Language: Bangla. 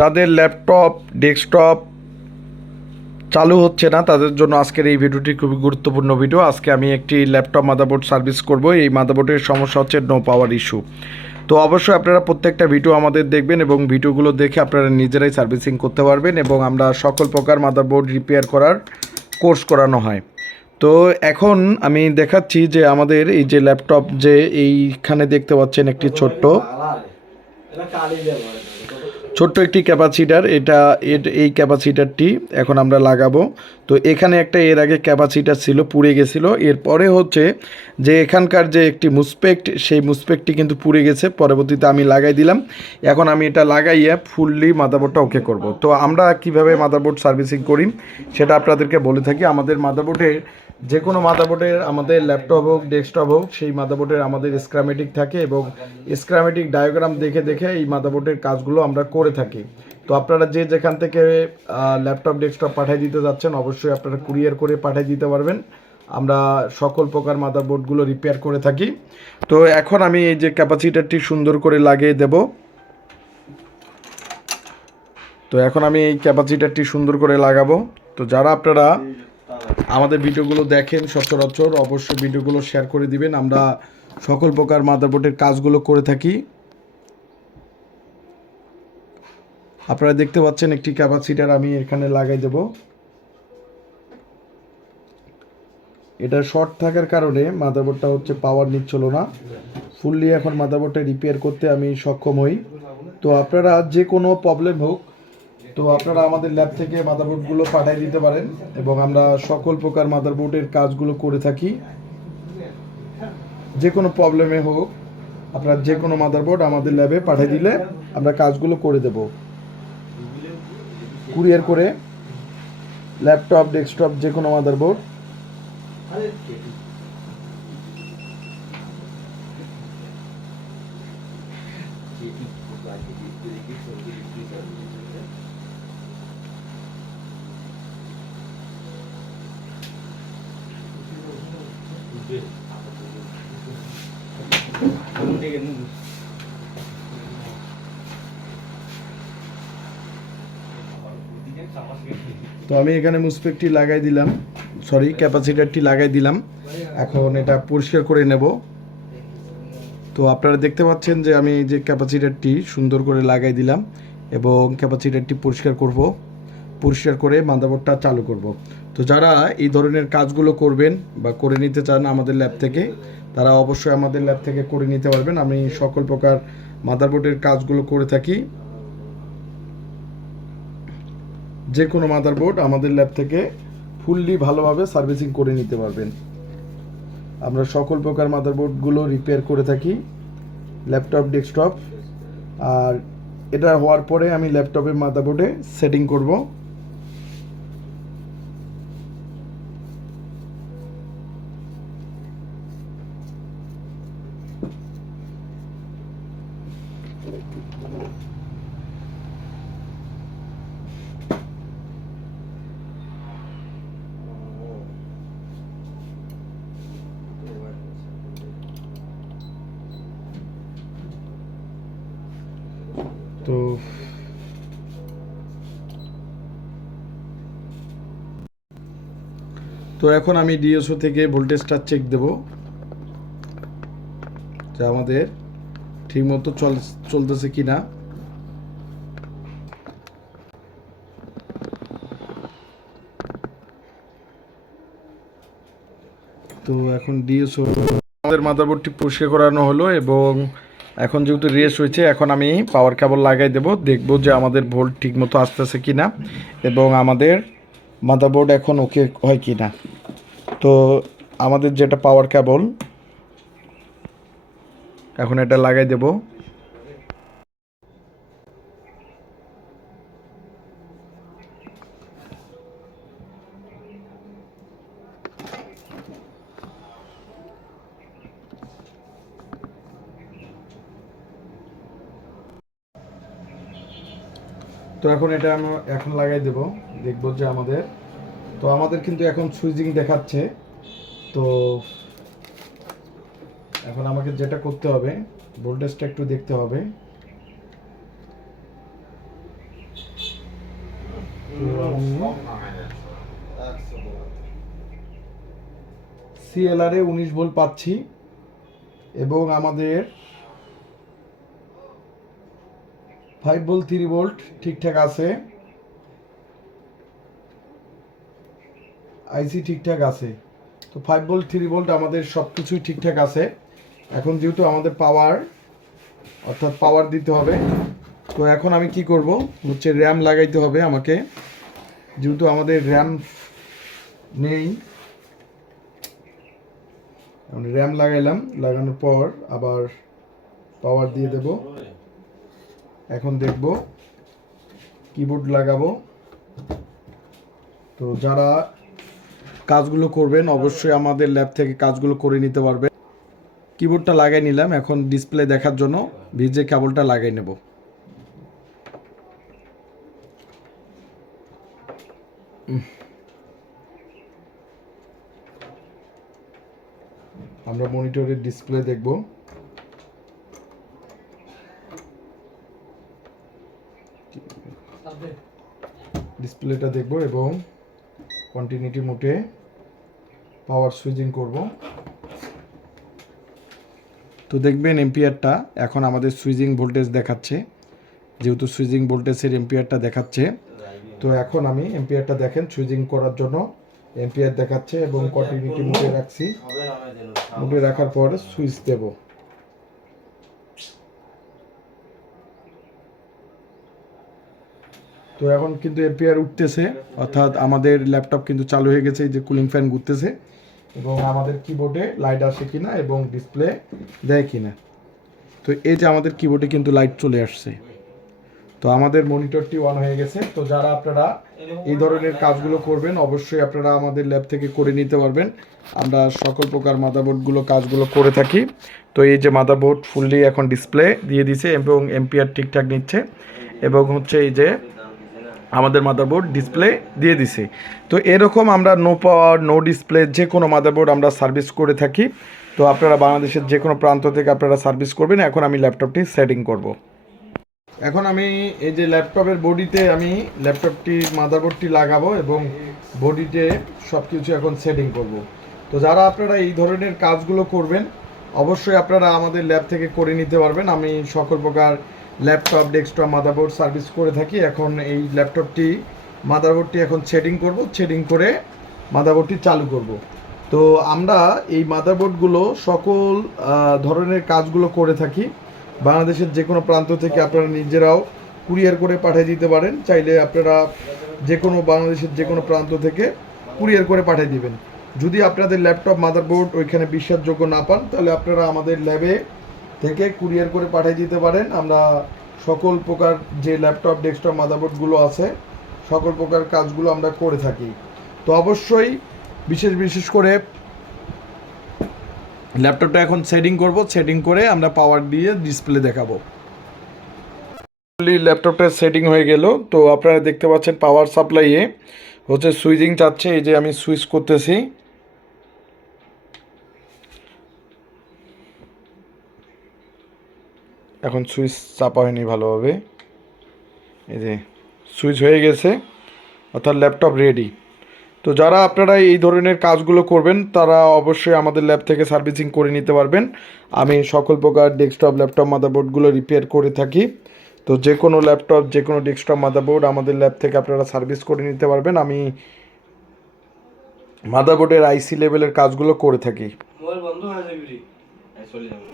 যাদের ল্যাপটপ ডেস্কটপ চালু হচ্ছে না তাদের জন্য আজকের এই ভিডিওটি খুবই গুরুত্বপূর্ণ ভিডিও। আজকে আমি একটি ল্যাপটপ মাদারবোর্ড সার্ভিস করব। এই মাদারবোর্ডের সমস্যা হচ্ছে নো পাওয়ার ইস্যু। তো অবশ্যই আপনারা প্রত্যেকটা ভিডিও আমাদের দেখবেন এবং ভিডিওগুলো দেখে আপনারা নিজেরাই সার্ভিসিং করতে পারবেন এবং আমরা সকল প্রকার মাদারবোর্ড রিপেয়ার করার কোর্স করানো হয়। তো এখন আমি দেখাচ্ছি যে আমাদের এই যে ল্যাপটপ যে এইখানে দেখতে পাচ্ছেন একটি ছোট্ট একটি ক্যাপাসিটার, এই ক্যাপাসিটারটি এখন আমরা লাগাবো। তো এখানে একটা এর আগে ক্যাপাসিটার ছিল, পুড়ে গেছিলো। এরপরে হচ্ছে যে এখানকার যে একটি মুসপেক্ট, সেই মুসপেক্টটি কিন্তু পুড়ে গেছে, পরবর্তীতে আমি লাগাই দিলাম। এখন আমি এটা লাগাইয়ে ফুললি মাদারবোর্ডটা ওকে করব। তো আমরা কিভাবে মাদারবোর্ড সার্ভিসিং করি সেটা আপনাদেরকে বলে থাকি। আমাদের মাদারবোর্ডের যে কোনো মাদারবোর্ডের, আমাদের ল্যাপটপ হোক ডেস্কটপ হোক, সেই মাদারবোর্ডের আমাদের স্ক্রামেটিক থাকে এবং স্ক্রামেটিক ডায়াগ্রাম দেখে দেখে এই মাদারবোর্ডের কাজগুলো আমরা করে থাকি। তো আপনারা যে যেখান থেকে ল্যাপটপ ডেস্কটপ পাঠিয়ে দিতে যাচ্ছেন অবশ্যই আপনারা কুরিয়ার করে পাঠিয়ে দিতে পারবেন। আমরা সকল প্রকার মাদারবোর্ডগুলো রিপেয়ার করে থাকি। তো এখন আমি এই যে ক্যাপাসিটারটি সুন্দর করে লাগিয়ে দেব। তো এখন আমি এই ক্যাপাসিটারটি সুন্দর করে লাগাবো। তো যারা আপনারা আমাদের ভিডিওগুলো দেখেন সচরাচর অবশ্যই ভিডিওগুলো শেয়ার করে দিবেন। আমরা সকল প্রকার মাদারবোর্ডের কাজগুলো করে থাকি। আপনারা দেখতে পাচ্ছেন একটি ক্যাপাসিটার আমি এখানে লাগাই দেব। এটা শর্ট থাকার কারণে মাদারবোর্ডটা হচ্ছে পাওয়ার নিচ্ছিল না। ফুললি এখন মাদারবোর্ডটা রিপেয়ার করতে আমি সক্ষম হই। তো আপনারা যে কোনো প্রবলেম হোক, তো আপনারা আমাদের ল্যাব থেকে মাদারবোর্ডগুলো পাঠিয়ে দিতে পারেন এবং আমরা সকল প্রকার মাদারবোর্ডের কাজগুলো করে থাকি। যে কোনো প্রবলেমে হোক আপনারা যে কোনো মাদারবোর্ড আমাদের ল্যাবে পাঠিয়ে দিলে আমরা কাজগুলো করে দেব কুরিয়ার করে। ল্যাপটপ ডেস্কটপ যে কোনো মাদারবোর্ড। তো আমি এখানে মুসপেকটি লাগাই দিলাম, সরি ক্যাপাসিটারটি লাগাই দিলাম। এখন এটা পরিষ্কার করে নেব। তো আপনারা দেখতে পাচ্ছেন যে আমি এই যে ক্যাপাসিটারটি সুন্দর করে লাগাই দিলাম এবং ক্যাপাসিটারটি পরিষ্কার করব। পরিষ্কার করে মাদারবোর্ডটা চালু করব। তো যারা এই ধরনের কাজগুলো করবেন বা করে নিতে চান আমাদের ল্যাব থেকে, তারা অবশ্যই আমাদের ল্যাব থেকে করে নিতে পারবেন। আমি সকল প্রকার মাদারবোর্ডের কাজগুলো করে থাকি। যে কোনো মাদারবোর্ড আমাদের ল্যাব থেকে ফুললি ভালোভাবে সার্ভিসিং করে নিতে পারবেন। আমরা সকল প্রকার মাদারবোর্ডগুলো রিপেয়ার করে থাকি, ল্যাপটপ ডেস্কটপ। আর এটা হওয়ার পরে আমি ল্যাপটপের মাদারবোর্ডে সেটিং করব। তো তো এখন আমি ডিএসও থেকে ভোল্টেজটা চেক দেব যে আমাদের ঠিকমতো চলতেছে কিনা। তো এখন ডিএসও আমাদের মাদারবোর্ডটি পরিষ্কার করানো হলো এবং এখন যেহেতু রেস হয়েছে এখন আমি পাওয়ার কেবল লাগাই দেব, দেখব যে আমাদের ভোল্ট ঠিকমতো আসতেছে কিনা এবং আমাদের মাদারবোর্ড এখন ওকে হয় কিনা। তো আমাদের যেটা পাওয়ার কেবল এখন এটা লাগাই দেব। তো এখন এটা আমি এখন লাগাই দেব, দেখব যে আমাদের কিন্তু এখন সুইচিং দেখাচ্ছে। তো এখন আমাকে যেটা করতে হবে ভোল্টেজটা একটু দেখতে হবে। আমি সিএলআর এ 19 ভোল্ট পাচ্ছি এবং আমাদের 5 ভোল্ট 3 ভোল্ট ঠিকঠাক আছে, আইসি ঠিকঠাক আছে। তো 5 ভোল্ট 3 ভোল্ট আমাদের সব কিছুই ঠিকঠাক আছে। এখন যেহেতু আমাদের পাওয়ার অর্থাৎ পাওয়ার দিতে হবে, তো এখন আমি কি করব হচ্ছে র্যাম লাগাইতে হবে আমাকে, যেহেতু আমাদের র্যাম নেই। র্যাম লাগাইলাম, লাগানোর পর আবার পাওয়ার দিয়ে দেব। এখন দেখব কিবোর্ড লাগাবো। তো যারা কাজগুলো করবেন অবশ্যই আমাদের ল্যাব থেকে কাজগুলো করে নিতে পারবেন। কিবোর্ডটা লাগাই নিলাম, এখন ডিসপ্লে দেখার জন্য ভিজে কেবলটা লাগাই নেব। আমরা মনিটরের ডিসপ্লে দেখব। ডিসপ্লেটা দেখব এবং কন্টিনিউটি মোডে পাওয়ার সুইচিং করব। তো দেখবেন এম্পিয়ারটা এখন আমাদের সুইচিং ভোল্টেজ দেখাচ্ছে, যেহেতু সুইচিং ভোল্টেজের এম্পিয়ারটা দেখাচ্ছে। তো এখন আমি এম্পিয়ারটা দেখেন সুইচিং করার জন্য এম্পিয়ার দেখাচ্ছে এবং কন্টিনিউটি মোডে রাখছি। মোডে রাখার পর সুইচ দেব। তো এখন কিন্তু এম্পিয়ার উঠতেছে, অর্থাৎ আমাদের ল্যাপটপ কিন্তু চালু হয়ে গেছে, এই যে কুলিং ফ্যান ঘুরতেছে এবং আমাদের কিবোর্ডে লাইট আসে কিনা এবং ডিসপ্লে দেয় কিনা। তো এই যে আমাদের কিবোর্ডে কিন্তু লাইট চলে আসছে। তো আমাদের মনিটরটি অন হয়ে গেছে। তো যারা আপনারা এই ধরনের কাজগুলো করবেন অবশ্যই আপনারা আমাদের ল্যাব থেকে করে নিতে পারবেন। আমরা সকল প্রকার মাদারবোর্ডগুলো কাজগুলো করে থাকি। তো এই যে মাদারবোর্ড ফুললি এখন ডিসপ্লে দিয়ে দিছে এবং এম্পিয়ার ঠিকঠাক নিচ্ছে এবং হচ্ছে এই যে আমাদের মাদারবোর্ড ডিসপ্লে দিয়ে দিছে। তো এরকম আমরা নো পাওয়ার নো ডিসপ্লে যে কোনো মাদারবোর্ড আমরা সার্ভিস করে থাকি। তো আপনারা বাংলাদেশের যে কোনো প্রান্ত থেকে আপনারা সার্ভিস করবেন। এখন আমি ল্যাপটপটি সেটিং করব। এখন আমি এই যে ল্যাপটপের বডিতে আমি ল্যাপটপটির মাদারবোর্ডটি লাগাবো এবং বডিতে সব কিছু এখন সেটিং করব। তো যারা আপনারা এই ধরনের কাজগুলো করবেন অবশ্যই আপনারা আমাদের ল্যাব থেকে করে নিতে পারবেন। আমি সকল প্রকার ল্যাপটপ ডেস্কটপ মাদারবোর্ড সার্ভিস করে থাকি। এখন এই ল্যাপটপটি মাদারবোর্ডটি এখন সেটিং করব, সেটিং করে মাদারবোর্ডটি চালু করব। তো আমরা এই মাদারবোর্ডগুলো সকল ধরনের কাজগুলো করে থাকি। বাংলাদেশের যে কোনো প্রান্ত থেকে আপনারা নিজেরাও কুরিয়ার করে পাঠিয়ে দিতে পারেন। চাইলে আপনারা যে কোনো বাংলাদেশের যে কোনো প্রান্ত থেকে কুরিয়ার করে পাঠিয়ে দিবেন। যদি আপনাদের ল্যাপটপ মাদারবোর্ড ওইখানে বিশ্বাসযোগ্য না পান তাহলে আপনারা আমাদের ল্যাবে থেকে কুরিয়ার করে পাঠিয়ে দিতে পারেন। আমরা সকল প্রকার যে ল্যাপটপ ডেস্কটপ মাদারবোর্ডগুলো আছে সকল প্রকার কাজগুলো আমরা করে থাকি। তো অবশ্যই বিশেষ করে ল্যাপটপটা এখন সেটিং করব, সেটিং করে আমরা পাওয়ার দিয়ে ডিসপ্লে দেখাবো। ল্যাপটপটা সেটিং হয়ে গেল। তো আপনারা দেখতে পাচ্ছেন পাওয়ার সাপ্লাইয়ে হচ্ছে সুইচিং চাচ্ছে। এই যে আমি সুইচ করতেছি, এখন সুইচ চাপা হয়নি ভালোভাবে। এই যে সুইচ হয়ে গেছে, অর্থাৎ ল্যাপটপ রেডি। তো যারা আপনারা এই ধরনের কাজগুলো করবেন তারা অবশ্যই আমাদের ল্যাব থেকে সার্ভিসিং করে নিতে পারবেন। আমি সকল প্রকার ডেস্কটপ ল্যাপটপ মাদারবোর্ডগুলো রিপেয়ার করে থাকি। তো যে কোনো ল্যাপটপ যে কোনো ডেস্কটপ মাদারবোর্ড আমাদের ল্যাব থেকে আপনারা সার্ভিস করে নিতে পারবেন। আমি মাদারবোর্ডের আইসি লেভেলের কাজগুলো করে থাকি।